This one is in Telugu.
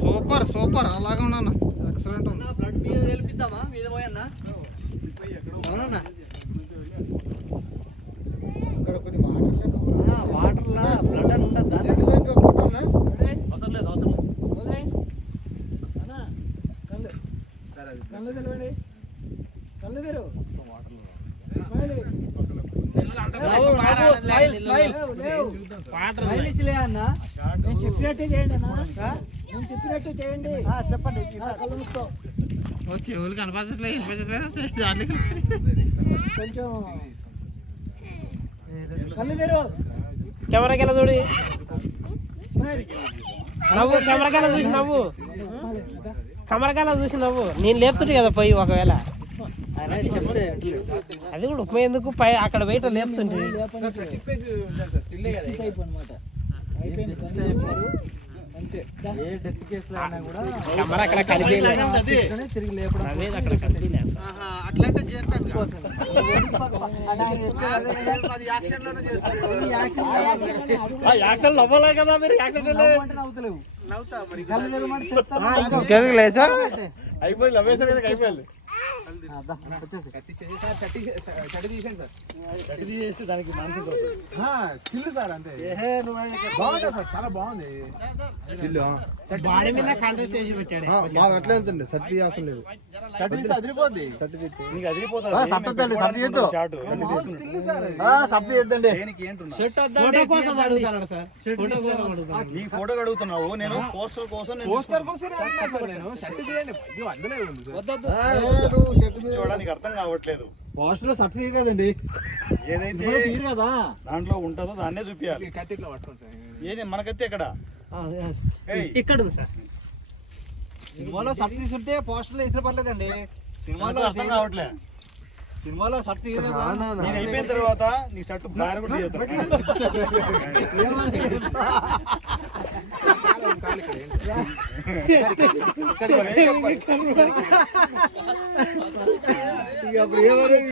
సూపర్ సూపర్ అలాగే ఉన్నా ఎక్సలెంట్ ఉంది. బ్లడ్ మీద తెలిపిద్దామా మీద పోయన్నా అవునన్నా వాటర్లా బ్లడ్ అని ఉండద్దా అవసరం లేదు అవసరం లేదు. కళ్ళు తెలవండి కళ్ళు తెరు ఇచ్చలే అన్న నేను చెప్పినట్టే చేయండి అన్న నేను చెప్పినట్టు చేయండి చెప్పండి కళ్ళు మూసుకో వచ్చి ఎవరు కనపడలేదు కొంచెం కళ్ళు తెరు కెమెరాకి ఎలా చూడు నవ్వు కెమెరాకి చూసి నవ్వు కెమెరాకి చూసి నవ్వు నేను లేపుతుంటే కదా పోయి ఒకవేళ చెప్తే అది కూడా ఉప్మా ఎందుకు పై అక్కడ బయట లేపుతుంటే కెమెరా అక్కడ తిరిగి లేపడం అక్కడ కనిపించలేదు. అట్లాంటి చేస్తాను యాక్షన్ నవ్వలే కదా మీరు యాక్షన్ నవ్వుతలేవు నవ్వుతా మరి లేచా అయిపోయింది నవ్వేసారు అయిపోయింది తీసేస్తే దానికి మానసిక స్టిల్ సార్ అంతే బాగుంటుంది సార్ చాలా బాగుంది బాడీ మీద కాంట్రాస్ట్ చేసి పెట్టాడు. మాకు అట్లే ఉంటుంది సర్టి అసలు లేదు షర్ట్ తీస్తే అదిరిపోద్ది సర్టి తీస్తే నీకు అదిరిపోతుంది సర్టి చేద్దండి దేనికి ఏంటున్నా ఫోటో కోసం అడుగుతున్నాడు సార్. ఫోటో కోసం అడుగుతున్నాడు. నీ ఫోటో అడుగుతున్నావు నేను పోస్టర్ కోసం చూడడానికి అర్థం కావట్లేదు. పోస్టర్ సర్టి తీరు కదండి ఏదైతే తీరు కదా దాంట్లో ఉంటుందో దాన్నే చూపించాలి. ఏది మనకైతే ఎక్కడ ఇక్కడ ఉంది సార్. సినిమాలో సర్టి తీసుంటే పోస్టర్లో వేసిన పర్లేదండి. సినిమాలో అర్థం కావట్లే. సినిమాలో సర్టి తీరు కదా నేను అయిపోయిన తర్వాత నీ షర్ట్ బ్లార్ కూడా ఇక అప్పుడు ఏమని